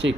ठीक।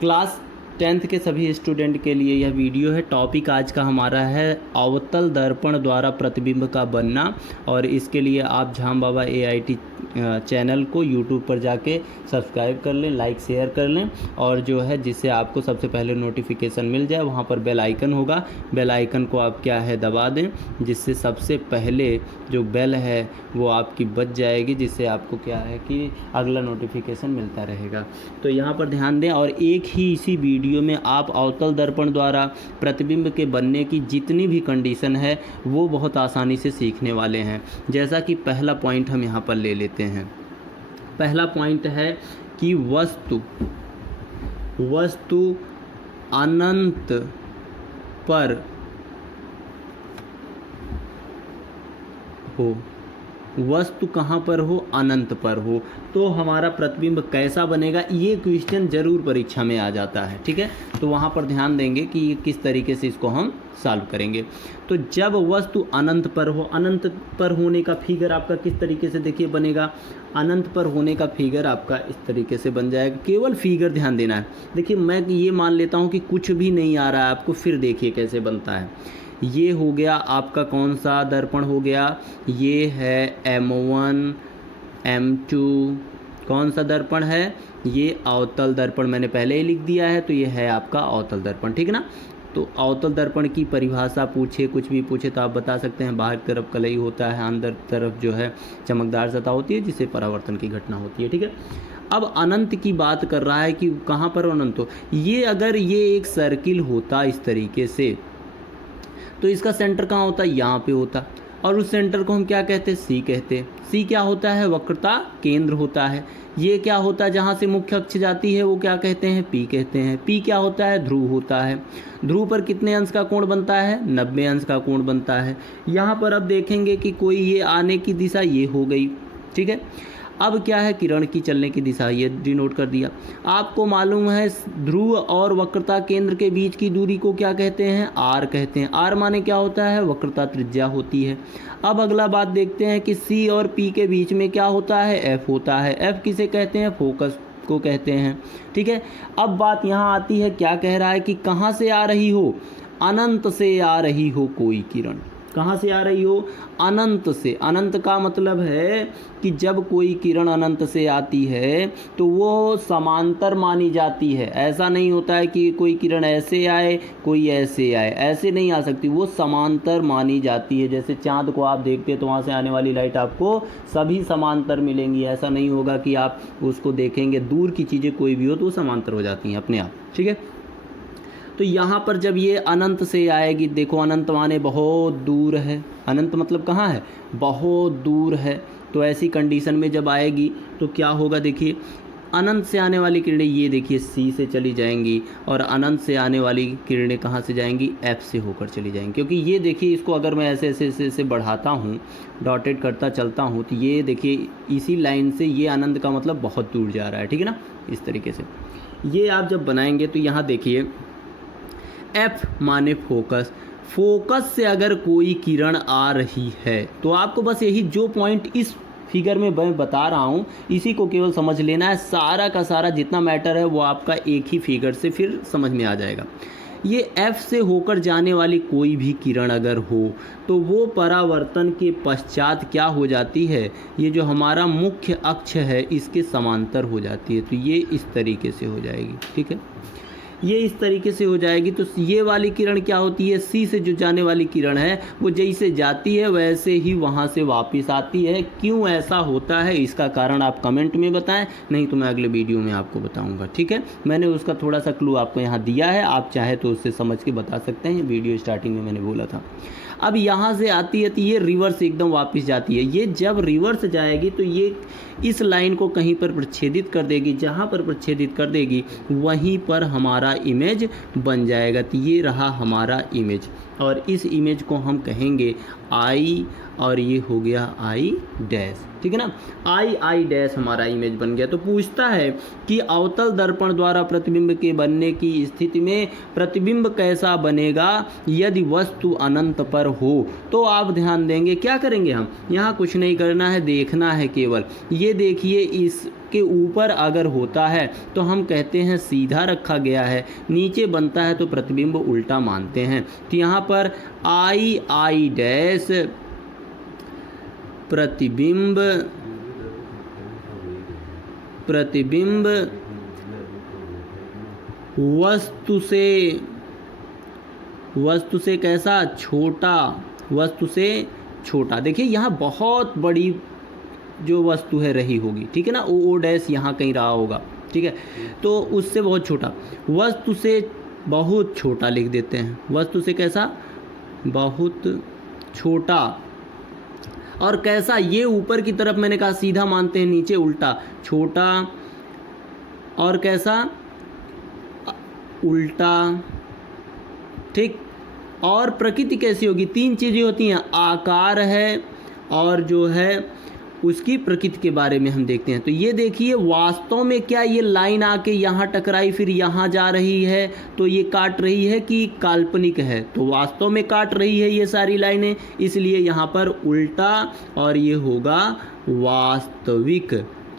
Class 10th के सभी स्टूडेंट के लिए यह वीडियो है। टॉपिक आज का हमारा है अवतल दर्पण द्वारा प्रतिबिंब का बनना, और इसके लिए आप झाम बाबा AIT चैनल को यूट्यूब पर जाके सब्सक्राइब कर लें, लाइक शेयर कर लें, और जो है जिससे आपको सबसे पहले नोटिफिकेशन मिल जाए। वहाँ पर बेल आइकन होगा, बेल आइकन को आप क्या है दबा दें, जिससे सबसे पहले जो बेल है वो आपकी बज जाएगी, जिससे आपको क्या है कि अगला नोटिफिकेशन मिलता रहेगा। तो यहाँ पर ध्यान दें, और एक ही इसी वीडियो में आप अवतल दर्पण द्वारा प्रतिबिंब के बनने की जितनी भी कंडीशन है वो बहुत आसानी से सीखने वाले हैं। जैसा कि पहला पॉइंट हम यहाँ पर ले लेते हैं। पहला पॉइंट है कि वस्तु अनंत पर हो। वस्तु कहाँ पर हो? अनंत पर हो। तो हमारा प्रतिबिंब कैसा बनेगा, ये क्वेश्चन जरूर परीक्षा में आ जाता है। ठीक है, तो वहाँ पर ध्यान देंगे कि ये किस तरीके से इसको हम सॉल्व करेंगे। तो जब वस्तु अनंत पर हो, अनंत पर होने का फिगर आपका किस तरीके से देखिए बनेगा। अनंत पर होने का फिगर आपका इस तरीके से बन जाएगा। केवल फिगर ध्यान देना है। देखिए मैं ये मान लेता हूँ कि कुछ भी नहीं आ रहा है आपको, फिर देखिए कैसे बनता है। ये हो गया आपका कौन सा दर्पण हो गया, ये है M1 M2। कौन सा दर्पण है? ये अवतल दर्पण, मैंने पहले ही लिख दिया है। तो ये है आपका अवतल दर्पण, ठीक है ना। तो अवतल दर्पण की परिभाषा पूछे, कुछ भी पूछे तो आप बता सकते हैं। बाहर की तरफ कलई होता है, अंदर तरफ जो है चमकदार सतह होती है, जिससे परावर्तन की घटना होती है। ठीक है, अब अनंत की बात कर रहा है कि कहाँ पर अनंत हो। ये अगर ये एक सर्किल होता इस तरीके से, तो इसका सेंटर कहाँ होता? यहाँ पे होता, और उस सेंटर को हम क्या कहते हैं? सी कहते हैं। सी क्या होता है? वक्रता केंद्र होता है। ये क्या होता है? जहाँ से मुख्य अक्ष जाती है वो क्या कहते हैं? पी कहते हैं। पी क्या होता है? ध्रुव होता है। ध्रुव पर कितने अंश का कोण बनता है? 90 अंश का कोण बनता है। यहाँ पर अब देखेंगे कि कोई ये आने की दिशा ये हो गई, ठीक है। अब क्या है? किरण की चलने की दिशा, ये डिनोट कर दिया। आपको मालूम है ध्रुव और वक्रता केंद्र के बीच की दूरी को क्या कहते हैं? आर कहते हैं। आर माने क्या होता है? वक्रता त्रिज्या होती है। अब अगला बात देखते हैं कि सी और पी के बीच में क्या होता है? एफ होता है। एफ किसे कहते हैं? फोकस को कहते हैं, ठीक है। अब बात यहाँ आती है, क्या कह रहा है कि कहाँ से आ रही हो? अनंत से आ रही हो कोई किरण। कहाँ से आ रही हो? अनंत से। अनंत का मतलब है कि जब कोई किरण अनंत से आती है तो वो समांतर मानी जाती है। ऐसा नहीं होता है कि कोई किरण ऐसे आए कोई ऐसे आए, ऐसे नहीं आ सकती, वो समांतर मानी जाती है। जैसे चाँद को आप देखते हैं तो वहाँ से आने वाली लाइट आपको सभी समांतर मिलेंगी। ऐसा नहीं होगा कि आप उसको देखेंगे, दूर की चीज़ें कोई भी हो तो वो समांतर हो जाती हैं अपने आप, ठीक है। तो यहाँ पर जब ये अनंत से आएगी, देखो अनंत माने बहुत दूर है। अनंत मतलब कहाँ है? बहुत दूर है। तो ऐसी कंडीशन में जब आएगी तो क्या होगा? देखिए अनंत से आने वाली किरणें ये देखिए सी से चली जाएंगी, और अनंत से आने वाली किरणें कहाँ से जाएंगी? एफ से होकर चली जाएंगी। क्योंकि ये देखिए इसको अगर मैं ऐसे ऐसे ऐसे ऐसे बढ़ाता हूँ, डॉटेड करता चलता हूँ, तो ये देखिए इसी लाइन से ये अनंत का मतलब बहुत दूर जा रहा है, ठीक है ना। इस तरीके से ये आप जब बनाएंगे तो यहाँ देखिए एफ माने फोकस। फोकस से अगर कोई किरण आ रही है तो आपको बस यही जो पॉइंट इस फिगर में मैं बता रहा हूँ इसी को केवल समझ लेना है। सारा का सारा जितना मैटर है वो आपका एक ही फिगर से फिर समझ में आ जाएगा। ये एफ से होकर जाने वाली कोई भी किरण अगर हो तो वो परावर्तन के पश्चात क्या हो जाती है? ये जो हमारा मुख्य अक्ष है इसके समांतर हो जाती है। तो ये इस तरीके से हो जाएगी, ठीक है। ये इस तरीके से हो जाएगी। तो ये वाली किरण क्या होती है? सी से जो जाने वाली किरण है वो जैसे जाती है वैसे ही वहाँ से वापस आती है। क्यों ऐसा होता है इसका कारण आप कमेंट में बताएं, नहीं तो मैं अगले वीडियो में आपको बताऊंगा, ठीक है। मैंने उसका थोड़ा सा क्लू आपको यहाँ दिया है, आप चाहे तो उससे समझ के बता सकते हैं। वीडियो स्टार्टिंग में मैंने बोला था। अब यहाँ से आती है तो ये रिवर्स एकदम वापस जाती है। ये जब रिवर्स जाएगी तो ये इस लाइन को कहीं पर प्रच्छेदित कर देगी। जहाँ पर प्रच्छेदित कर देगी वहीं पर हमारा इमेज बन जाएगा। तो ये रहा हमारा इमेज, और इस इमेज को हम कहेंगे और ये हो गया आई डैश, ठीक है ना। आई डैश हमारा इमेज बन गया। तो पूछता है कि अवतल दर्पण द्वारा प्रतिबिंब के बनने की स्थिति में प्रतिबिंब कैसा बनेगा यदि वस्तु अनंत पर हो। तो आप ध्यान देंगे, क्या करेंगे हम, यहाँ कुछ नहीं करना है, देखना है केवल। ये देखिए, इसके ऊपर अगर होता है तो हम कहते हैं सीधा रखा गया है, नीचे बनता है तो प्रतिबिंब उल्टा मानते हैं। तो यहाँ पर आई डैश प्रतिबिंब वस्तु से कैसा, छोटा, वस्तु से छोटा। देखिए यहाँ बहुत बड़ी जो वस्तु है रही होगी, ठीक है ना, ओ डैश यहाँ कहीं रहा होगा, ठीक है, तो उससे बहुत छोटा, वस्तु से बहुत छोटा लिख देते हैं। वस्तु से कैसा, बहुत छोटा। और कैसा, ये ऊपर की तरफ मैंने कहा सीधा मानते हैं, नीचे उल्टा, छोटा और कैसा, उल्टा, ठीक। और प्रकृति कैसी होगी, तीन चीज़ें होती हैं, आकार है और जो है उसकी प्रकृति के बारे में हम देखते हैं। तो ये देखिए, वास्तव में क्या ये लाइन आके यहाँ टकराई फिर यहाँ जा रही है, तो ये काट रही है कि काल्पनिक है, तो वास्तव में काट रही है ये सारी लाइनें, इसलिए यहाँ पर उल्टा और ये होगा वास्तविक।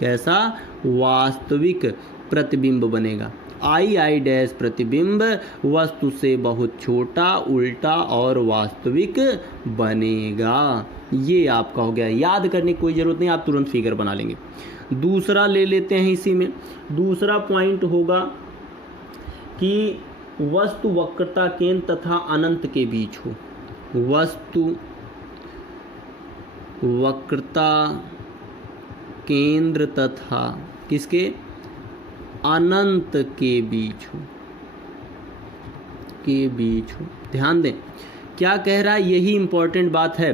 कैसा, वास्तविक प्रतिबिंब बनेगा। आई डैश प्रतिबिंब वस्तु से बहुत छोटा, उल्टा और वास्तविक बनेगा। ये आपका हो गया, याद करने की कोई ज़रूरत नहीं, आप तुरंत फिगर बना लेंगे। दूसरा ले लेते हैं, इसी में दूसरा पॉइंट होगा कि वस्तु वक्रता केंद्र तथा अनंत के बीच हो। वस्तु वक्रता केंद्र तथा किसके, अनंत के बीच हो, के बीच हो। ध्यान दें क्या कह रहा है, यही इंपॉर्टेंट बात है।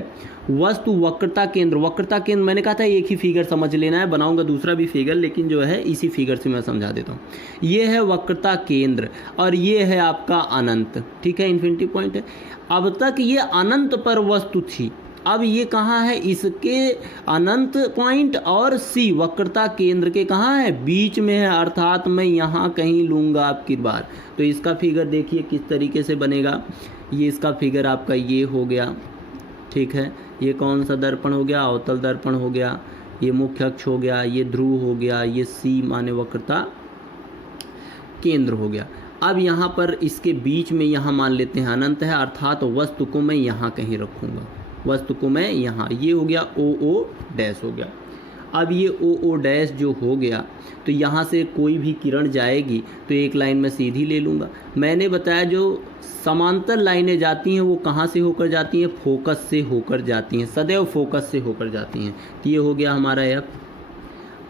वस्तु वक्रता केंद्र मैंने कहा था एक ही फिगर समझ लेना है, बनाऊंगा दूसरा भी फिगर, लेकिन जो है इसी फिगर से मैं समझा देता हूँ। ये है वक्रता केंद्र और ये है आपका अनंत, ठीक है, इन्फिनिटी पॉइंट है। अब तक ये अनंत पर वस्तु थी, अब ये कहाँ है, इसके अनंत पॉइंट और सी वक्रता केंद्र के कहाँ है, बीच में है, अर्थात मैं यहाँ कहीं लूँगा आपकी बार। तो इसका फिगर देखिए किस तरीके से बनेगा। ये इसका फिगर आपका ये हो गया, ठीक है। ये कौन सा दर्पण हो गया, अवतल दर्पण हो गया, ये मुख्य अक्ष हो गया, ये ध्रुव हो गया, ये सी माने वक्रता केंद्र हो गया। अब यहाँ पर इसके बीच में यहाँ मान लेते हैं अनंत है, अर्थात वस्तु को मैं यहाँ कहीं रखूँगा, वस्तु को मैं यहाँ, ये हो गया ओ डैश हो गया। अब ये ओ डैश जो हो गया, तो यहाँ से कोई भी किरण जाएगी तो एक लाइन में सीधी ले लूँगा। मैंने बताया जो समांतर लाइनें जाती हैं वो कहाँ से होकर जाती हैं, फोकस से होकर जाती हैं, सदैव फोकस से होकर जाती हैं। तो ये हो गया हमारा एफ।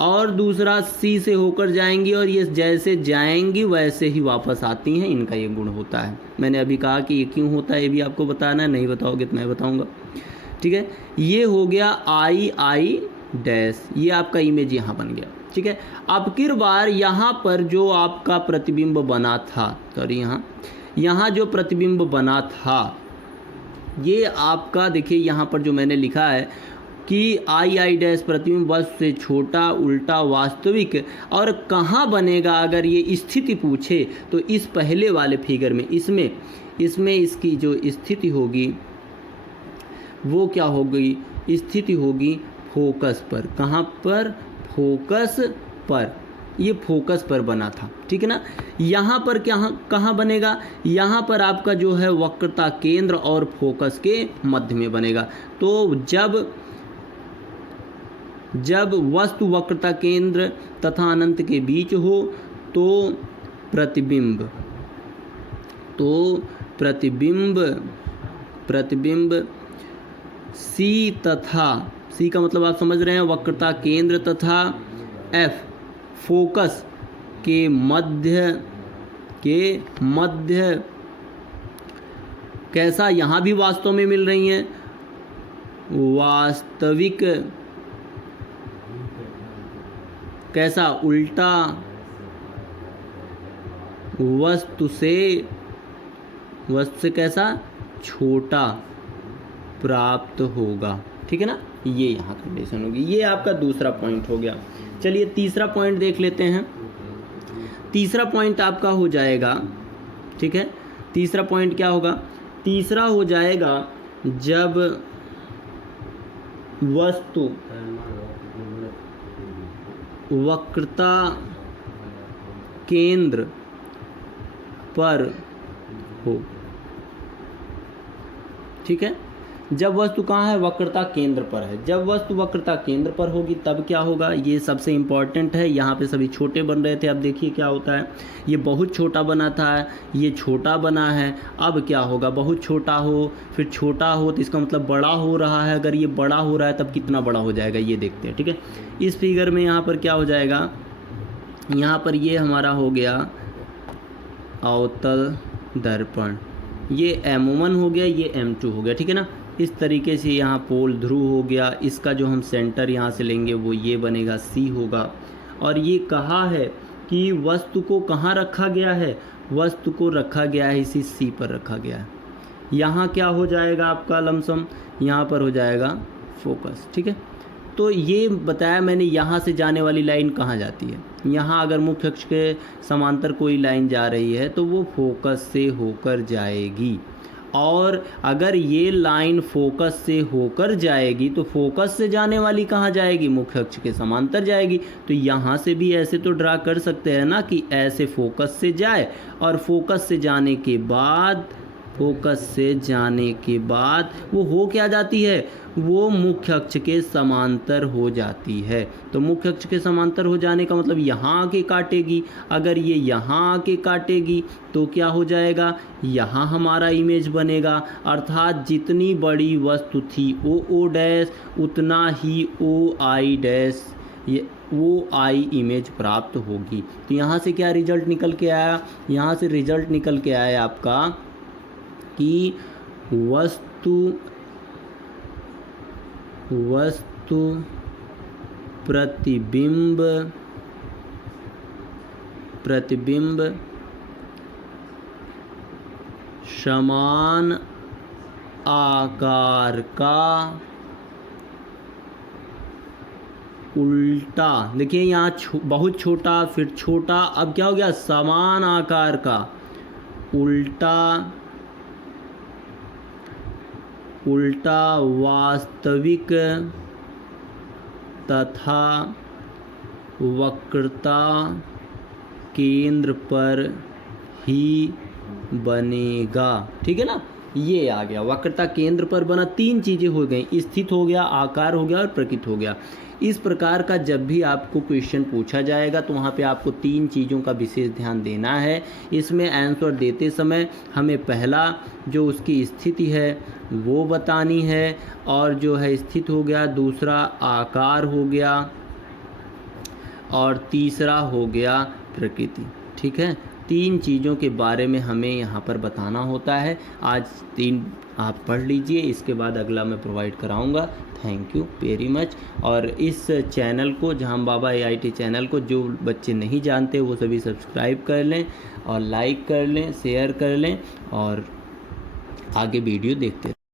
और दूसरा सी से होकर जाएंगी और ये जैसे जाएंगी वैसे ही वापस आती हैं, इनका ये गुण होता है। मैंने अभी कहा कि ये क्यों होता है, ये भी आपको बताना है, नहीं बताओगे तो मैं बताऊँगा, ठीक है। ये हो गया आई डैश, ये आपका इमेज यहाँ बन गया, ठीक है। अब की बार यहाँ पर जो आपका प्रतिबिंब बना था, सॉरी यहाँ जो प्रतिबिंब बना था, ये आपका देखिए यहाँ पर जो मैंने लिखा है कि आई डैश प्रतिबिंब वस्तु से छोटा, उल्टा, वास्तविक, और कहाँ बनेगा अगर ये स्थिति पूछे तो इस पहले वाले फिगर में, इसमें इसकी जो स्थिति होगी वो क्या होगी, स्थिति होगी फोकस पर। कहाँ पर, फोकस पर, ये फोकस पर बना था, ठीक है ना। यहाँ पर क्या, कहाँ बनेगा, यहाँ पर आपका जो है वक्रता केंद्र और फोकस के मध्य में बनेगा। तो जब वस्तु वक्रता केंद्र तथा अनंत के बीच हो तो प्रतिबिंब सी तथा, सी का मतलब आप समझ रहे हैं, वक्रता केंद्र तथा एफ फोकस के मध्य कैसा, यहाँ भी वास्तव में मिल रही हैं, वास्तविक, कैसा, उल्टा, वस्तु से कैसा, छोटा प्राप्त होगा, ठीक है ना, ये यहाँ कंडीशन होगी। ये आपका दूसरा पॉइंट हो गया। चलिए तीसरा पॉइंट देख लेते हैं। तीसरा पॉइंट आपका हो जाएगा, ठीक है, तीसरा पॉइंट क्या होगा? तीसरा हो जाएगा जब वस्तु वक्रता केंद्र पर हो, ठीक है। जब वस्तु कहाँ है? वक्रता केंद्र पर है। जब वस्तु वक्रता केंद्र पर होगी तब क्या होगा? ये सबसे इम्पॉर्टेंट है। यहाँ पे सभी छोटे बन रहे थे, अब देखिए क्या होता है। ये बहुत छोटा बना था, ये छोटा बना है। अब क्या होगा? बहुत छोटा हो फिर छोटा हो तो इसका मतलब बड़ा हो रहा है। अगर ये बड़ा हो रहा है तब कितना बड़ा हो जाएगा ये देखते हैं, ठीक है। इस फिगर में यहाँ पर क्या हो जाएगा? यहाँ पर ये हमारा हो गया अवतल दर्पण, ये M1 हो गया, ये M2 हो गया, ठीक है ना। इस तरीके से यहाँ पोल ध्रुव हो गया। इसका जो हम सेंटर यहाँ से लेंगे वो ये बनेगा C होगा। और ये कहा है कि वस्तु को कहाँ रखा गया है? वस्तु को रखा गया है इसी C पर रखा गया है। यहाँ क्या हो जाएगा आपका लमसम? यहाँ पर हो जाएगा फोकस, ठीक है। तो ये बताया मैंने, यहाँ से जाने वाली लाइन कहाँ जाती है? यहाँ अगर मुख्य अक्ष के समांतर कोई लाइन जा रही है तो वो फोकस से होकर जाएगी। और अगर ये लाइन फोकस से होकर जाएगी तो फोकस से जाने वाली कहाँ जाएगी? मुख्य अक्ष के समांतर जाएगी। तो यहाँ से भी ऐसे तो ड्रा कर सकते हैं ना कि ऐसे फोकस से जाए और फोकस से जाने के बाद वो हो क्या जाती है? वो मुख्य अक्ष के समांतर हो जाती है। तो मुख्य अक्ष के समांतर हो जाने का मतलब यहाँ आके काटेगी। अगर ये यहाँ आके काटेगी तो क्या हो जाएगा? यहाँ हमारा इमेज बनेगा। अर्थात जितनी बड़ी वस्तु थी ओ डैश उतना ही OI डैश, ये OI इमेज प्राप्त होगी। तो यहाँ से क्या रिजल्ट निकल के आया? यहाँ से रिजल्ट निकल के आया आपका कि वस्तु प्रतिबिंब समान आकार का उल्टा, देखिए यहाँ बहुत छोटा फिर छोटा, अब क्या हो गया? समान आकार का उल्टा वास्तविक तथा वक्रता केंद्र पर ही बनेगा, ठीक है ना। ये आ गया, वक्रता केंद्र पर बना। तीन चीज़ें हो गई, स्थित हो गया, आकार हो गया और प्रकृत हो गया। इस प्रकार का जब भी आपको क्वेश्चन पूछा जाएगा तो वहाँ पे आपको तीन चीज़ों का विशेष ध्यान देना है। इसमें आंसर देते समय हमें पहला जो उसकी स्थिति है वो बतानी है, और जो है स्थित हो गया, दूसरा आकार हो गया, और तीसरा हो गया प्रकृति, ठीक है। तीन चीज़ों के बारे में हमें यहाँ पर बताना होता है। आज तीन आप पढ़ लीजिए, इसके बाद अगला मैं प्रोवाइड कराऊंगा। Thank you very much. और इस चैनल को, जहां बाबा AIT चैनल को जो बच्चे नहीं जानते वो सभी सब्सक्राइब कर लें और लाइक कर लें, शेयर कर लें और आगे वीडियो देखते रहें।